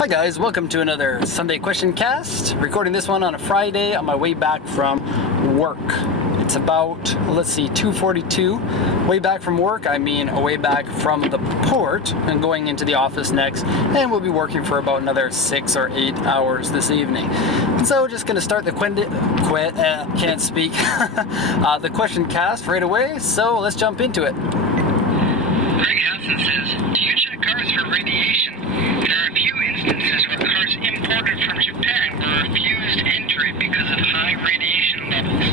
Hi guys, welcome to another Sunday question cast. Recording this one on a Friday on my way back from work. It's about, let's see, 2:42. Way back from work, I mean way back from the port and going into the office next, and we'll be working for about another 6 or 8 hours this evening. And so just gonna start the the question cast right away, so let's jump into it. Greg Hassan says, do you check cars for radiation? There are a few instances where cars imported from Japan were refused entry because of high radiation levels.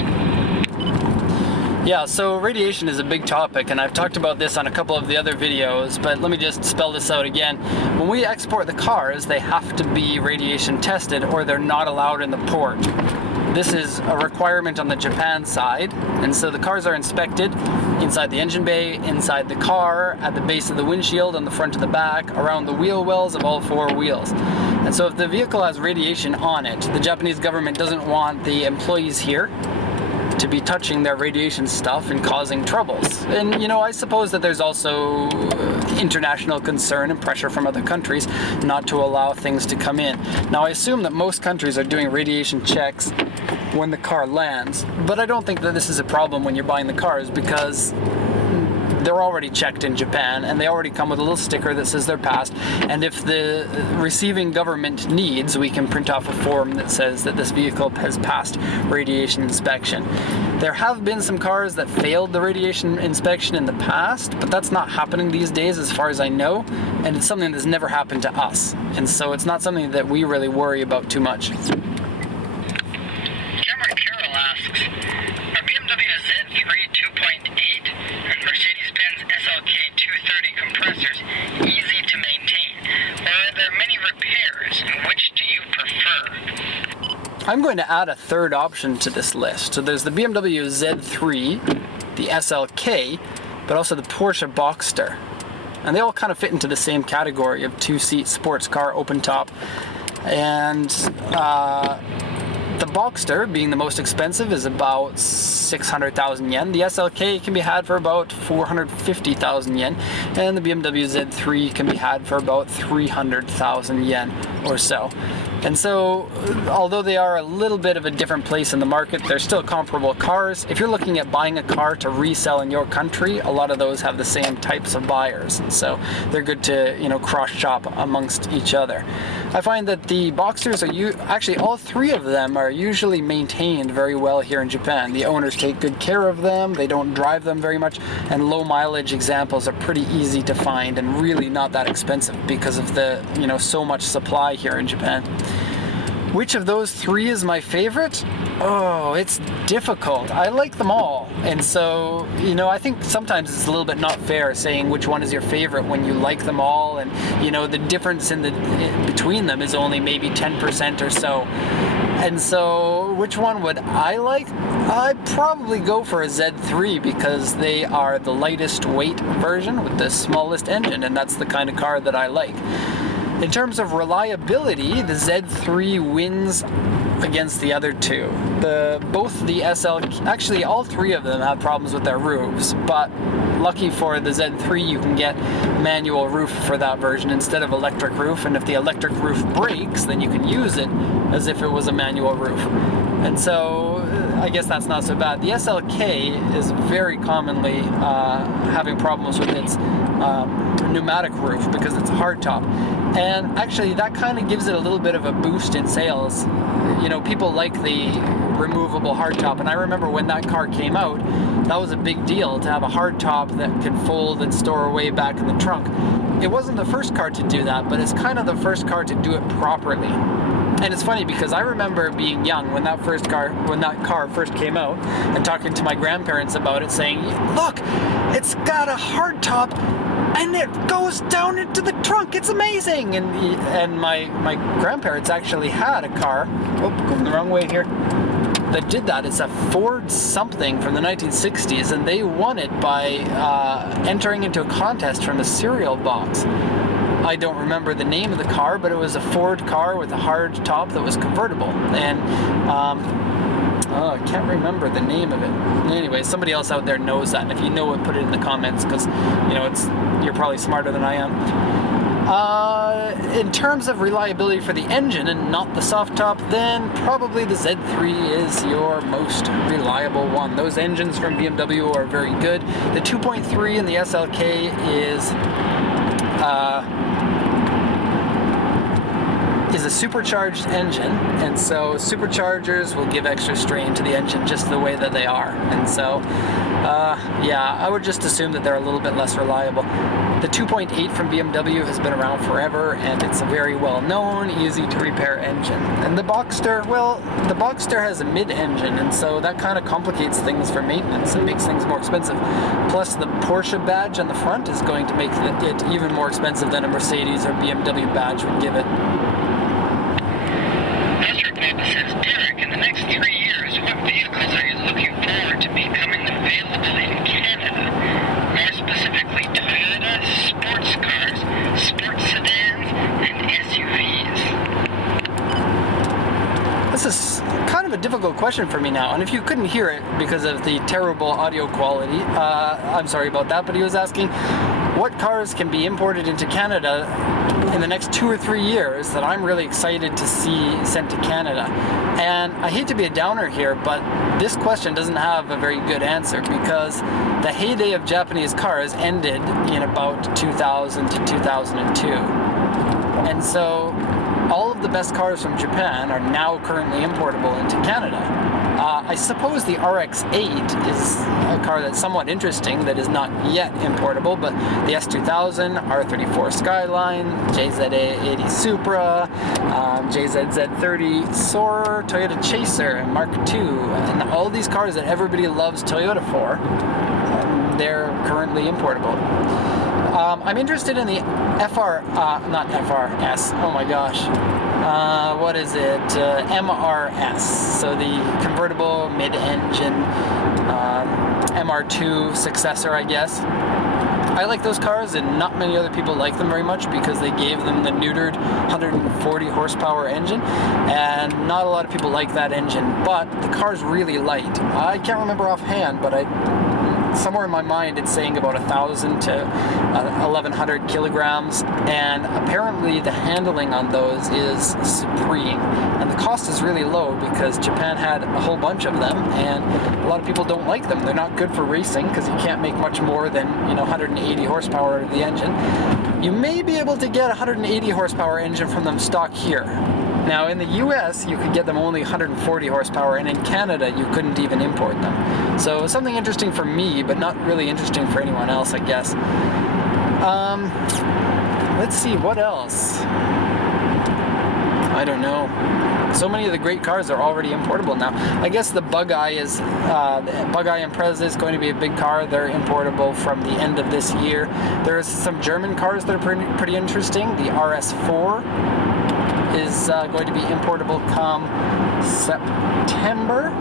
Yeah, so radiation is a big topic, and I've talked about this on a couple of the other videos, but let me just spell this out again. When we export the cars, they have to be radiation tested or they're not allowed in the port. This is a requirement on the Japan side, and so the cars are inspected inside the engine bay, inside the car, at the base of the windshield, on the front of the back, around the wheel wells of all four wheels. And so if the vehicle has radiation on it, the Japanese government doesn't want the employees here to be touching their radiation stuff and causing troubles. And you know, I suppose that there's also international concern and pressure from other countries not to allow things to come in. Now I assume that most countries are doing radiation checks when the car lands, but I don't think that this is a problem when you're buying the cars because they're already checked in Japan and they already come with a little sticker that says they're passed, and if the receiving government needs, we can print off a form that says that this vehicle has passed radiation inspection. There have been some cars that failed the radiation inspection in the past, but that's not happening these days as far as I know, and it's something that's never happened to us, and so it's not something that we really worry about too much. Cameron Carroll asks, are BMW Z3 2.8 and Mercedes-Benz SLK 230 compressors easy to maintain, or are there many repairs, and which do you prefer? I'm going to add a third option to this list. So there's the BMW Z3, the SLK, but also the Porsche Boxster. And they all kind of fit into the same category of two-seat sports car, open top. And the Boxster, being the most expensive, is about 600,000 yen. The SLK can be had for about 450,000 yen. And the BMW Z3 can be had for about 300,000 yen or so. And so, although they are a little bit of a different place in the market, they're still comparable cars. If you're looking at buying a car to resell in your country, a lot of those have the same types of buyers. So they're good to, you know, cross-shop amongst each other. I find that the Boxsters are, actually all three of them are usually maintained very well here in Japan. The owners take good care of them, they don't drive them very much, and low mileage examples are pretty easy to find and really not that expensive because of the, you know, so much supply here in Japan. Which of those three is my favorite? Oh, it's difficult. I like them all. And so, you know, I think sometimes it's a little bit not fair saying which one is your favorite when you like them all, and, you know, the difference in between them is only maybe 10% or so. And so, which one would I like? I'd probably go for a Z3 because they are the lightest weight version with the smallest engine, and that's the kind of car that I like. In terms of reliability, the Z3 wins against the other two. Both the SLK, actually all three of them have problems with their roofs, but lucky for the Z3 you can get manual roof for that version instead of electric roof, and if the electric roof breaks, then you can use it as if it was a manual roof. And so I guess that's not so bad. The SLK is very commonly having problems with its pneumatic roof because it's a hardtop. And actually that kind of gives it a little bit of a boost in sales. You know, people like the removable hardtop, and I remember when that car came out, that was a big deal to have a hardtop that could fold and store away back in the trunk. It wasn't the first car to do that, but it's kind of the first car to do it properly. And it's funny because I remember being young when that car first came out, and talking to my grandparents about it, saying, "Look, it's got a hardtop and it goes down into the trunk. It's amazing!" And my grandparents actually had a car. Oh, going the wrong way here. That did that. It's a Ford something from the 1960s, and they won it by entering into a contest from a cereal box. I don't remember the name of the car, but it was a Ford car with a hard top that was convertible. And I can't remember the name of it. Anyway, somebody else out there knows that, and if you know it, put it in the comments, because, you know, you're probably smarter than I am. In terms of reliability for the engine and not the soft top, then probably the Z3 is your most reliable one. Those engines from BMW are very good. The 2.3 in the SLK is a supercharged engine, and so superchargers will give extra strain to the engine just the way that they are. And so, yeah, I would just assume that they're a little bit less reliable. The 2.8 from BMW has been around forever, and it's a very well-known, easy-to-repair engine. And the Boxster, well, the Boxster has a mid-engine, and so that kind of complicates things for maintenance and makes things more expensive. Plus, the Porsche badge on the front is going to make it even more expensive than a Mercedes or BMW badge would give it. Says, Derek, in the next 3 years, what vehicles are you looking forward to becoming available in Canada? More specifically, Toyota, sports cars, sports sedans, and SUVs. This is kind of a difficult question for me now, and if you couldn't hear it because of the terrible audio quality, I'm sorry about that, but he was asking what cars can be imported into Canada in the next 2 or 3 years that I'm really excited to see sent to Canada. And I hate to be a downer here, but this question doesn't have a very good answer because the heyday of Japanese cars ended in about 2000 to 2002. And so all of the best cars from Japan are now currently importable into Canada. I suppose the RX-8 is a car that's somewhat interesting that is not yet importable, but the S2000, R34 Skyline, JZA80 Supra, JZZ30 Soarer, Toyota Chaser, and Mark II, and all these cars that everybody loves Toyota for, they're currently importable. I'm interested in the not FRS, oh my gosh. What is it? MRS, so the convertible mid-engine MR2 successor, I guess. I like those cars, and not many other people like them very much because they gave them the neutered 140 horsepower engine, and not a lot of people like that engine, but the car's really light. I can't remember offhand, but somewhere in my mind it's saying about 1,000 to 1,100 kilograms, and apparently the handling on those is supreme, and the cost is really low because Japan had a whole bunch of them, and a lot of people don't like them. They're not good for racing because you can't make much more than 180 horsepower out of the engine. You may be able to get a 180 horsepower engine from them stock here. Now in the US you could get them only 140 horsepower, and in Canada you couldn't even import them. So something interesting for me, but not really interesting for anyone else, I guess. Let's see, what else? I don't know. So many of the great cars are already importable now. I guess the Bug-Eye Impreza is going to be a big car. They're importable from the end of this year. There's some German cars that are pretty interesting. The RS4 is going to be importable come September.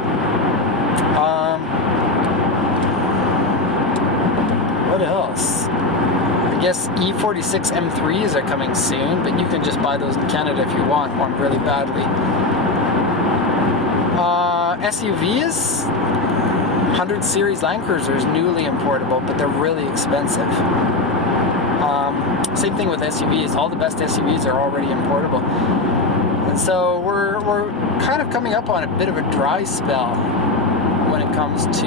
What else? I guess E46 M3s are coming soon, but you can just buy those in Canada if you want one really badly. SUVs, 100 series Land Cruisers, newly importable, but they're really expensive. Same thing with SUVs. All the best SUVs are already importable. And so we're kind of coming up on a bit of a dry spell when it comes to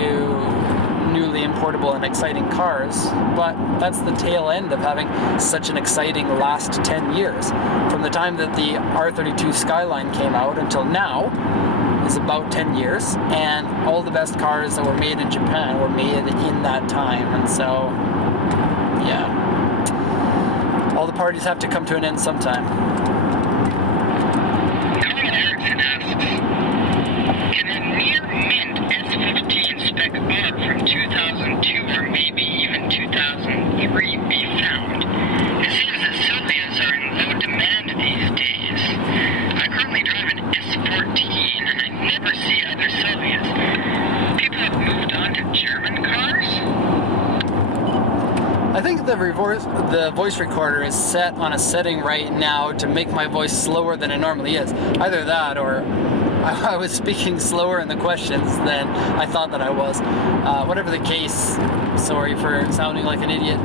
newly importable and exciting cars, but that's the tail end of having such an exciting last 10 years. From the time that the R32 Skyline came out until now is about 10 years, and all the best cars that were made in Japan were made in that time, and so, yeah. All the parties have to come to an end sometime. Can a near mint S15 spec R from 2002 or maybe even 2003 be found? It seems that Silvias are in low demand these days. I currently drive an S14 and I never see other Silvias. People have moved on to German cars? I think the voice recorder is set on a setting right now to make my voice slower than it normally is. Either that, or I was speaking slower in the questions than I thought that I was. Whatever the case, sorry for sounding like an idiot.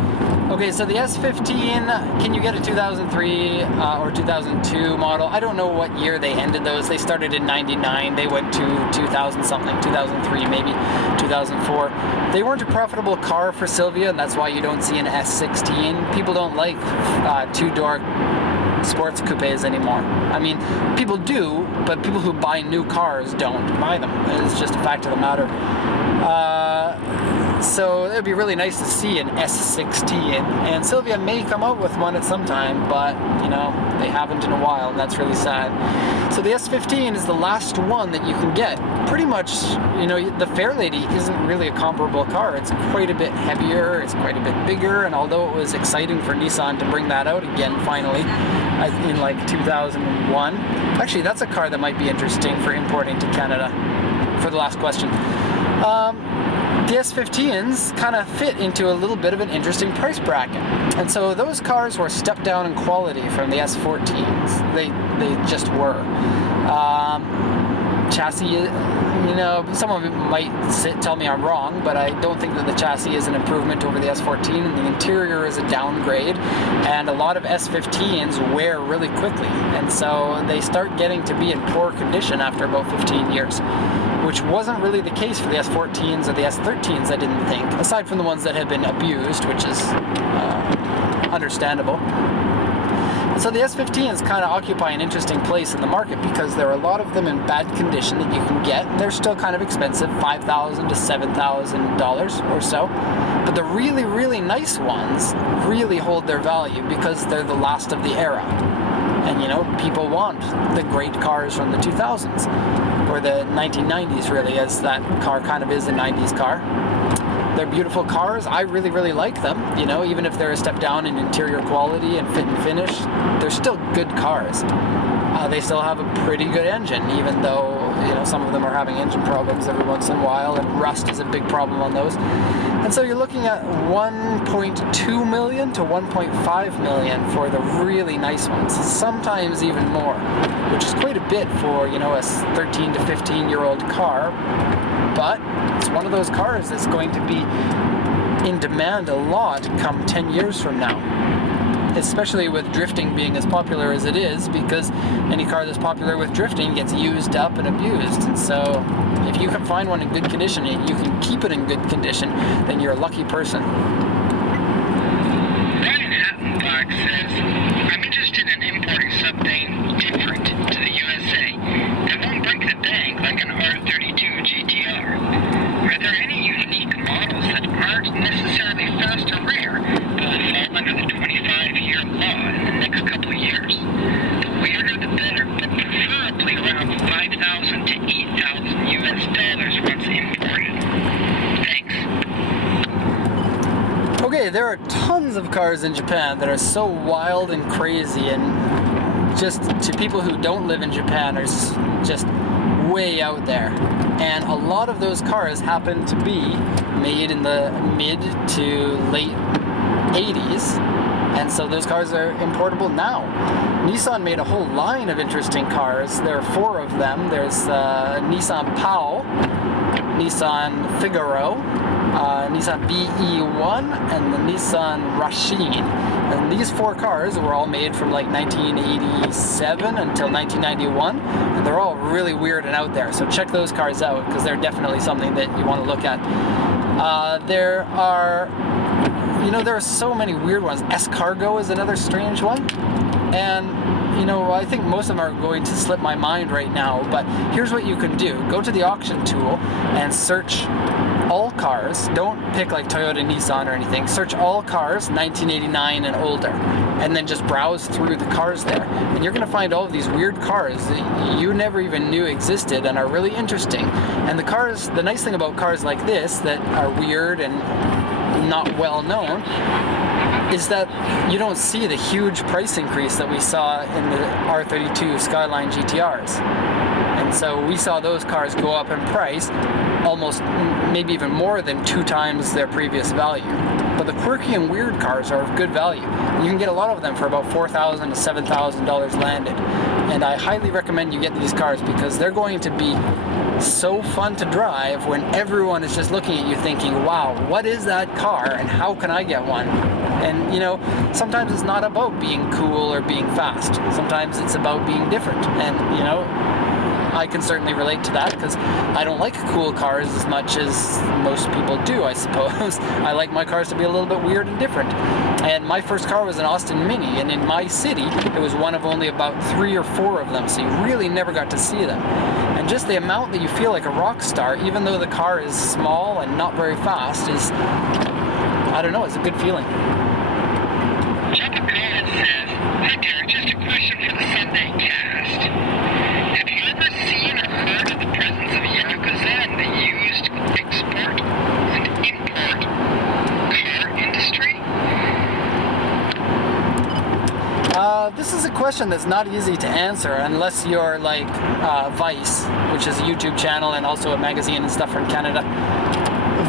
Okay, so the S15, can you get a 2003 or 2002 model? I don't know what year they ended those. They started in 99, they went to 2000 something, 2003 maybe, 2004. They weren't a profitable car for Silvia, and that's why you don't see an S16. People don't like two-door sports coupes anymore. I mean, people do, but people who buy new cars don't buy them. It's just a fact of the matter. So it would be really nice to see an S16, and Silvia may come out with one at some time, but you know, they haven't in a while, and that's really sad. So the S15 is the last one that you can get. Pretty much, you know, the Fairlady isn't really a comparable car. It's quite a bit heavier, it's quite a bit bigger, and although it was exciting for Nissan to bring that out again finally in like 2001, actually that's a car that might be interesting for importing to Canada. For the last question. The S15s kind of fit into a little bit of an interesting price bracket. And so those cars were a step down in quality from the S14s. They just were. Chassis, you know, some of them might tell me I'm wrong, but I don't think that the chassis is an improvement over the S14, and the interior is a downgrade, and a lot of S15s wear really quickly, and so they start getting to be in poor condition after about 15 years, which wasn't really the case for the S14s or the S13s, I didn't think, aside from the ones that had been abused, which is understandable. So the S15s kind of occupy an interesting place in the market because there are a lot of them in bad condition that you can get. They're still kind of expensive, $5,000 to $7,000 or so. But the really, really nice ones really hold their value because they're the last of the era. And you know, people want the great cars from the 2000s, or the 1990s really, as that car kind of is a 90s car. They're beautiful cars. I really, really like them. You know, even if they're a step down in interior quality and fit and finish, they're still good cars. They still have a pretty good engine, even though, you know, some of them are having engine problems every once in a while, and rust is a big problem on those. And so you're looking at 1.2 million to 1.5 million for the really nice ones, sometimes even more, which is quite a bit for, you know, a 13 to 15-year-old car. But it's one of those cars that's going to be in demand a lot come 10 years from now. Especially with drifting being as popular as it is, because any car that's popular with drifting gets used up and abused. And so if you can find one in good condition and you can keep it in good condition, then you're a lucky person. Ryan Hattenbach says, I'm interested in importing something different to the USA that won't break the bank like an R32 GTR. Are there any unique models that aren't necessarily fast or rare, but will fall under the 25-year law in the next couple of years? The weirder the better, but preferably around $5,000 to $8,000 US once imported. Thanks. Okay, there are tons of cars in Japan that are so wild and crazy, and just to people who don't live in Japan are just way out there. And a lot of those cars happen to be made in the mid to late 80s, and so those cars are importable now. Nissan made a whole line of interesting cars. There are 4 of them. There's Nissan Pao, Nissan Figaro, Nissan VE1, and the Nissan Rasheen. And these 4 cars were all made from like 1987 until 1991, and they're all really weird and out there. So check those cars out, because they're definitely something that you want to look at. There are so many weird ones. S-Cargo is another strange one. And, you know, I think most of them are going to slip my mind right now, but here's what you can do. Go to the auction tool and search all cars. Don't pick like Toyota, Nissan or anything. Search all cars 1989 and older, and then just browse through the cars there. And you're going to find all of these weird cars that you never even knew existed and are really interesting. And the nice thing about cars like this that are weird and not well known is that you don't see the huge price increase that we saw in the R32 Skyline GTRs. And so we saw those cars go up in price almost, maybe even more than 2 times their previous value. But the quirky and weird cars are of good value. You can get a lot of them for about $4,000 to $7,000 landed. And I highly recommend you get these cars, because they're going to be so fun to drive when everyone is just looking at you thinking, wow, what is that car and how can I get one? And, you know, sometimes it's not about being cool or being fast. Sometimes it's about being different. And, you know, I can certainly relate to that because I don't like cool cars as much as most people do, I suppose. I like my cars to be a little bit weird and different. And my first car was an Austin Mini, and in my city, it was one of only about 3 or 4 of them, so you really never got to see them. And just the amount that you feel like a rock star, even though the car is small and not very fast, is, I don't know, it's a good feeling. Jump Collins says, "Hi Derek, just a question for the Sunday cast. Have you ever seen or heard of the presence of Yakuza in the used export and import car industry?" This is a question that's not easy to answer unless you're like Vice, which is a YouTube channel and also a magazine and stuff from Canada.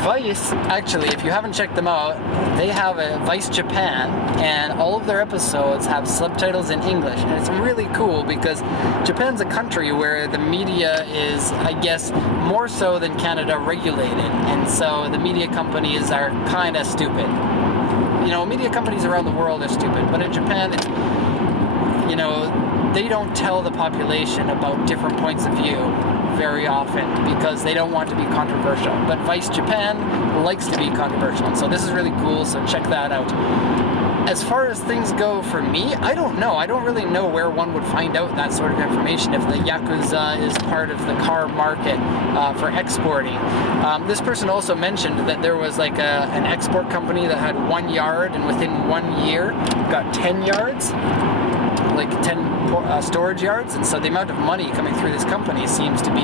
Vice, actually, if you haven't checked them out, they have a Vice Japan, and all of their episodes have subtitles in English, and it's really cool because Japan's a country where the media is, I guess, more so than Canada regulated, and so the media companies are kind of stupid. You know, media companies around the world are stupid, but in Japan, it's, you know, they don't tell the population about different points of view very often because they don't want to be controversial. But Vice Japan likes to be controversial, and so this is really cool, so check that out. As far as things go for me, I don't know. I don't really know where one would find out that sort of information if the Yakuza is part of the car market for exporting. This person also mentioned that there was like an export company that had 1 yard, and within 1 year got 10 yards. Like 10 storage yards, and so the amount of money coming through this company seems to be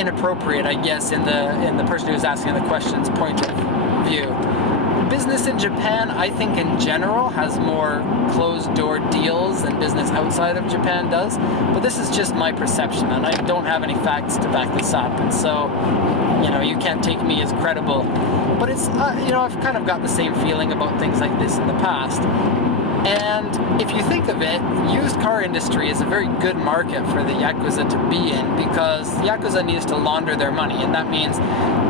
inappropriate, I guess, in the person who's asking the question's point of view. Business in Japan, I think in general, has more closed door deals than business outside of Japan does, but this is just my perception, and I don't have any facts to back this up, and so, you know, you can't take me as credible. But it's, you know, I've kind of got the same feeling about things like this in the past. And if you think of it, used car industry is a very good market for the Yakuza to be in because Yakuza needs to launder their money, and that means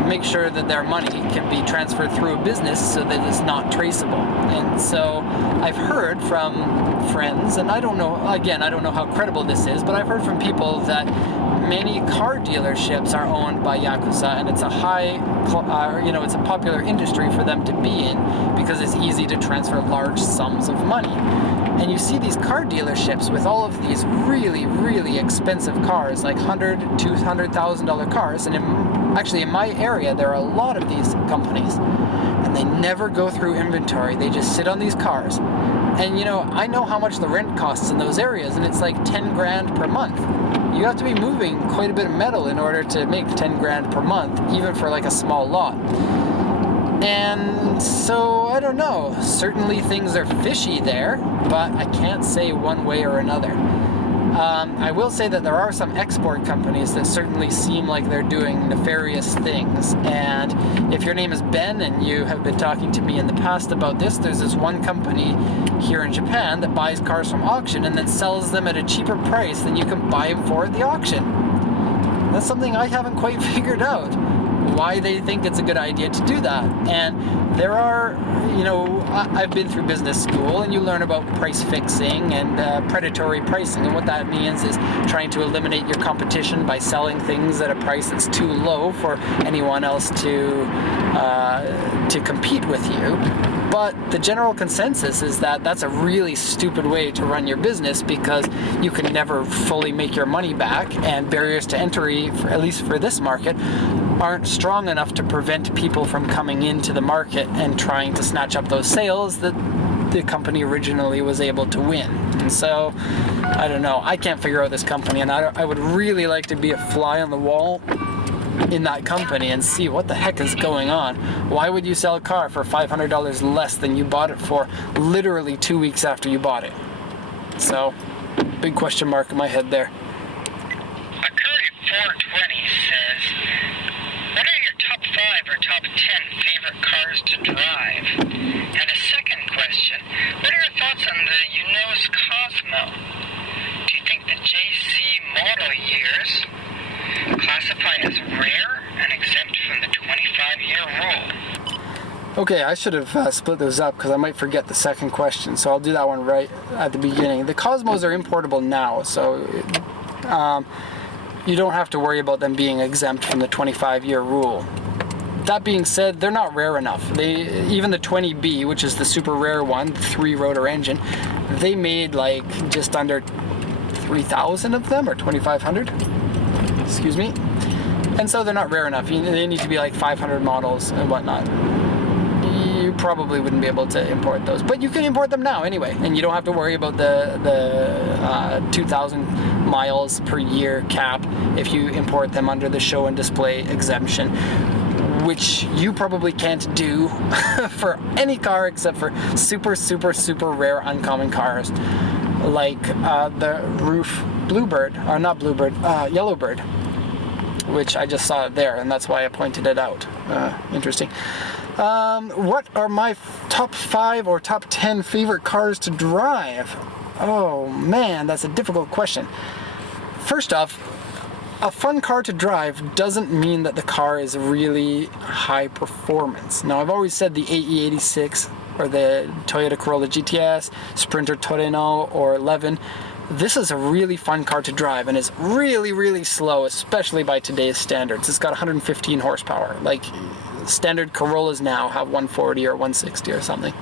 make sure that their money can be transferred through a business so that it's not traceable. And so I've heard from friends, and I don't know, again, I don't know how credible this is, but I've heard from people that many car dealerships are owned by Yakuza, and it's a you know, it's a popular industry for them to be in because it's easy to transfer large sums of money. And you see these car dealerships with all of these really, really expensive cars, like $100,000 to $200,000 cars, and actually in my area there are a lot of these companies, and they never go through inventory. They just sit on these cars. And you know, I know how much the rent costs in those areas, and it's like 10 grand per month. You have to be moving quite a bit of metal in order to make 10 grand per month, even for like a small lot. And so, I don't know, certainly things are fishy there, but I can't say one way or another. I will say that there are some export companies that certainly seem like they're doing nefarious things, and if your name is Ben and you have been talking to me in the past about this, there's this one company here in Japan that buys cars from auction and then sells them at a cheaper price than you can buy them for at the auction. That's something I haven't quite figured out, why they think it's a good idea to do that. And there are, you know, I've been through business school, and you learn about price fixing and predatory pricing, and what that means is trying to eliminate your competition by selling things at a price that's too low for anyone else to compete with you. But the general consensus is that that's a really stupid way to run your business because you can never fully make your money back, and barriers to entry, at least for this market, aren't strong enough to prevent people from coming into the market and trying to snatch up those sales that the company originally was able to win. And so, I don't know, I can't figure out this company, and I would really like to be a fly on the wall in that company and see what the heck is going on. Why would you sell a car for $500 less than you bought it for literally 2 weeks after you bought it? So, big question mark in my head there. A Curry 420 says, what are your top 5 or top 10 favorite cars to drive? And a second question, what are your thoughts on the Unos Cosmo? Do you think the JC model years classify as rare and exempt from the 25-year rule? Okay, I should have split those up because I might forget the second question, so I'll do that one right at the beginning. The Cosmos are importable now, so you don't have to worry about them being exempt from the 25-year rule. That being said, they're not rare enough. Even the 20B, which is the super rare one, the 3-rotor engine, they made like just under 3,000 of them, or 2,500, excuse me. And so they're not rare enough. They need to be like 500 models and whatnot. You probably wouldn't be able to import those, but you can import them now anyway, and you don't have to worry about the 2,000 miles per year cap if you import them under the show and display exemption, which you probably can't do for any car except for super, super, super rare uncommon cars like the Roof Bluebird, or not Bluebird, Yellowbird, which I just saw it there, and that's why I pointed it out. Interesting. What are my top 5 or top 10 favorite cars to drive? Oh man, that's a difficult question. First off, a fun car to drive doesn't mean that the car is really high performance. Now, I've always said the AE86 or the Toyota Corolla GTS, Sprinter Torino or 11, this is a really fun car to drive, and it's really, really slow, especially by today's standards. It's got 115 horsepower. Like, standard Corollas now have 140 or 160 or something.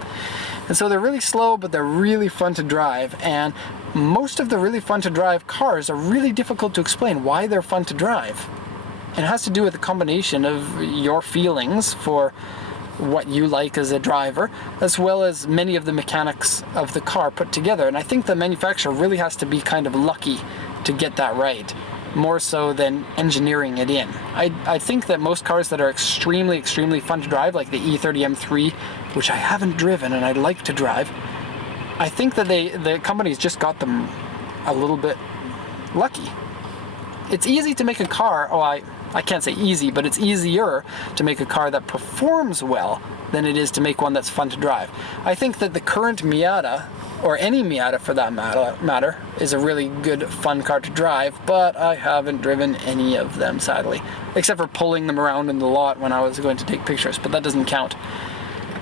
And so they're really slow, but they're really fun to drive. And most of the really fun to drive cars are really difficult to explain why they're fun to drive. And it has to do with a combination of your feelings for what you like as a driver, as well as many of the mechanics of the car put together. And I think the manufacturer really has to be kind of lucky to get that right, more so than engineering it in. I think that most cars that are extremely, extremely fun to drive, like the E30 M3, which I haven't driven and I'd like to drive, I think that the companies just got them a little bit lucky. It's easy to make a car, I can't say easy, but it's easier to make a car that performs well than it is to make one that's fun to drive. I think that the current Miata, or any Miata for that matter, is a really good fun car to drive, but I haven't driven any of them, sadly, except for pulling them around in the lot when I was going to take pictures, but that doesn't count.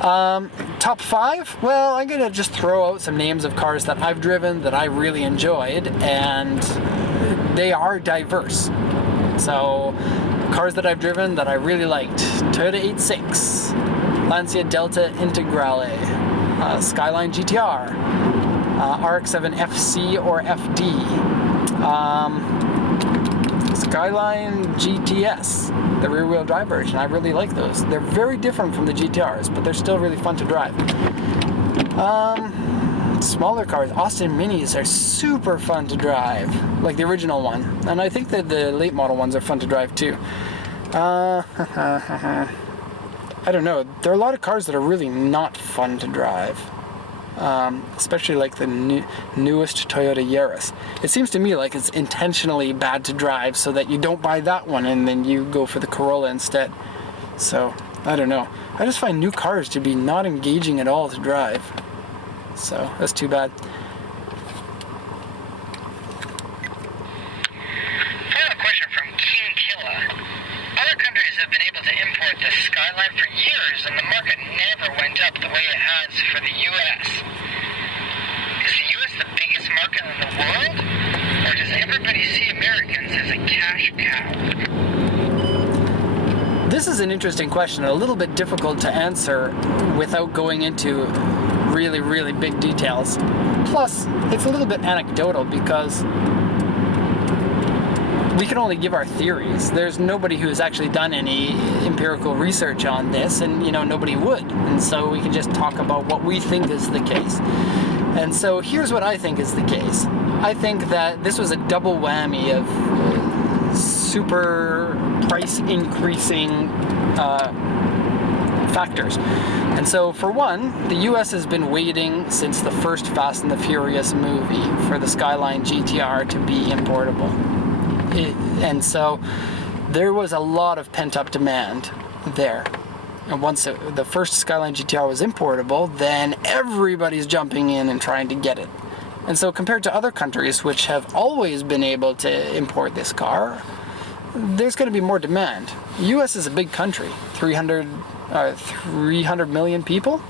Top 5? Well, I'm gonna just throw out some names of cars that I've driven that I really enjoyed, and they are diverse. So, cars that I've driven that I really liked: Toyota 86, Lancia Delta Integrale, Skyline GTR, RX-7 FC or FD, Skyline GTS, the rear-wheel drive version. I really like those. They're very different from the GTRs, but they're still really fun to drive. Smaller cars, Austin Minis, are super fun to drive, like the original one, and I think that the late model ones are fun to drive too. I don't know, there are a lot of cars that are really not fun to drive, especially like the newest Toyota Yaris. It seems to me like it's intentionally bad to drive so that you don't buy that one and then you go for the Corolla instead. So, I don't know. I just find new cars to be not engaging at all to drive. So, that's too bad. Final question from King Killa. Other countries have been able to import the Skyline for years, and the market never went up the way it has for the U.S. Is the U.S. the biggest market in the world, or does everybody see Americans as a cash cow? This is an interesting question, a little bit difficult to answer without going into really, really big details. Plus, it's a little bit anecdotal because we can only give our theories. There's nobody who has actually done any empirical research on this, and nobody would. And so we can just talk about what we think is the case. And so here's what I think is the case. I think that this was a double whammy of super price increasing factors. And so for one, the US has been waiting since the first Fast and the Furious movie for the Skyline GTR to be importable. And so there was a lot of pent-up demand there. And once the first Skyline GTR was importable, then everybody's jumping in and trying to get it. And so compared to other countries which have always been able to import this car, there's going to be more demand. US is a big country, 300 million people.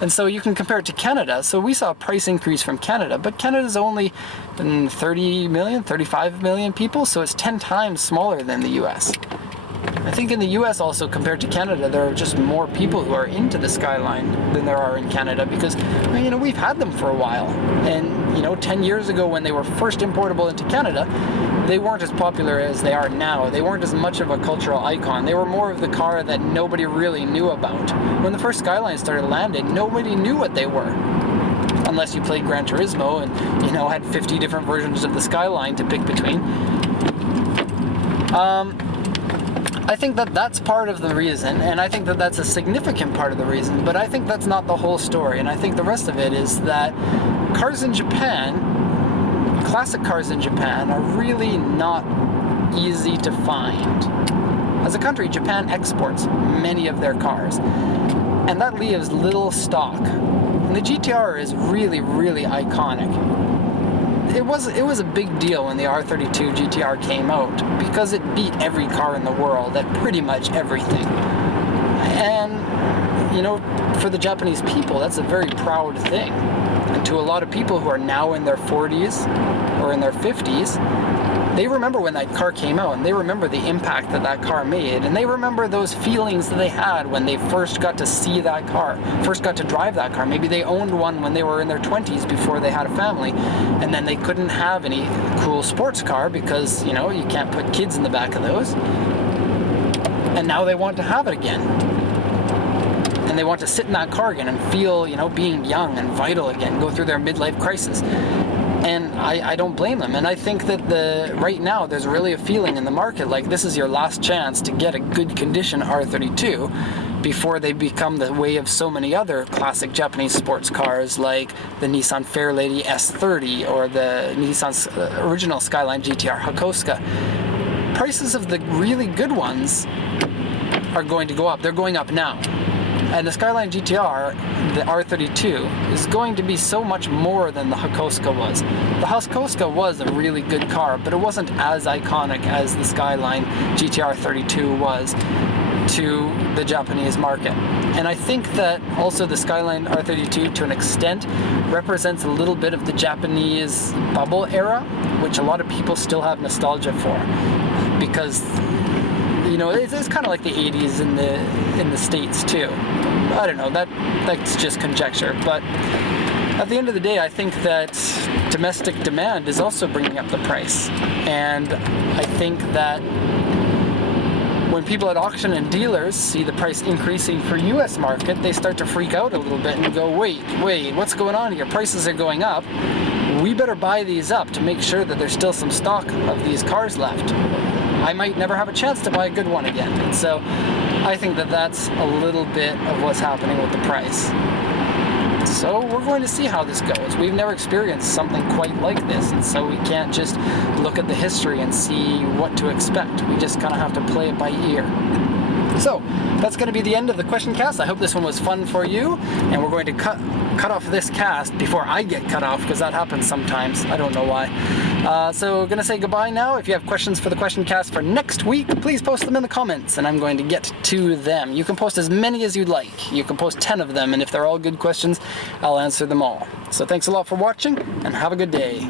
And so you can compare it to Canada. So we saw a price increase from Canada, but Canada's only 30 million, 35 million people, so it's 10 times smaller than the US. I think in the US also, compared to Canada, there are just more people who are into the Skyline than there are in Canada because, you know, we've had them for a while. And, you know, 10 years ago when they were first importable into Canada, they weren't as popular as they are now. They weren't as much of a cultural icon. They were more of the car that nobody really knew about. When the first Skyline started landing, nobody knew what they were. Unless you played Gran Turismo and, you know, had 50 different versions of the Skyline to pick between. I think that that's part of the reason, and I think that that's a significant part of the reason, but I think that's not the whole story. And I think the rest of it is that cars in Japan, classic cars in Japan, are really not easy to find. As a country, Japan exports many of their cars, and that leaves little stock. And the GTR is really, really iconic. It was a big deal when the R32 GTR came out because it beat every car in the world at pretty much everything. And, you know, for the Japanese people, that's a very proud thing. And to a lot of people who are now in their 40s or in their 50s, they remember when that car came out, and they remember the impact that that car made, and they remember those feelings that they had when they first got to see that car, first got to drive that car. Maybe they owned one when they were in their 20s before they had a family, and then they couldn't have any cool sports car because, you know, you can't put kids in the back of those. And now they want to have it again. And they want to sit in that car again and feel, you know, being young and vital again, go through their midlife crisis. And I don't blame them. And I think that right now there's really a feeling in the market like this is your last chance to get a good condition R32 before they become the way of so many other classic Japanese sports cars like the Nissan Fairlady S30 or the Nissan's original Skyline GTR Hakosuka. Prices of the really good ones are going to go up. They're going up now. And the Skyline GTR, the R32, is going to be so much more than the Hakosuka was. The Hakosuka was a really good car, but it wasn't as iconic as the Skyline GTR 32 was to the Japanese market. And I think that also the Skyline R32, to an extent, represents a little bit of the Japanese bubble era, which a lot of people still have nostalgia for. Because, you know, it's kind of like the 80s in the States too. I don't know, that's just conjecture, but at the end of the day, I think that domestic demand is also bringing up the price. And I think that when people at auction and dealers see the price increasing for US market, they start to freak out a little bit and go, wait, what's going on here? Prices are going up. We better buy these up to make sure that there's still some stock of these cars left. I might never have a chance to buy a good one again. And so I think that that's a little bit of what's happening with the price. So we're going to see how this goes. We've never experienced something quite like this, and so we can't just look at the history and see what to expect. We just kind of have to play it by ear. So that's going to be the end of the question cast. I hope this one was fun for you, and we're going to cut off this cast before I get cut off, because that happens sometimes. I don't know why. So we're going to say goodbye now. If you have questions for the question cast for next week, please post them in the comments, and I'm going to get to them. You can post as many as you'd like. You can post 10 of them, and if they're all good questions, I'll answer them all. So thanks a lot for watching, and have a good day.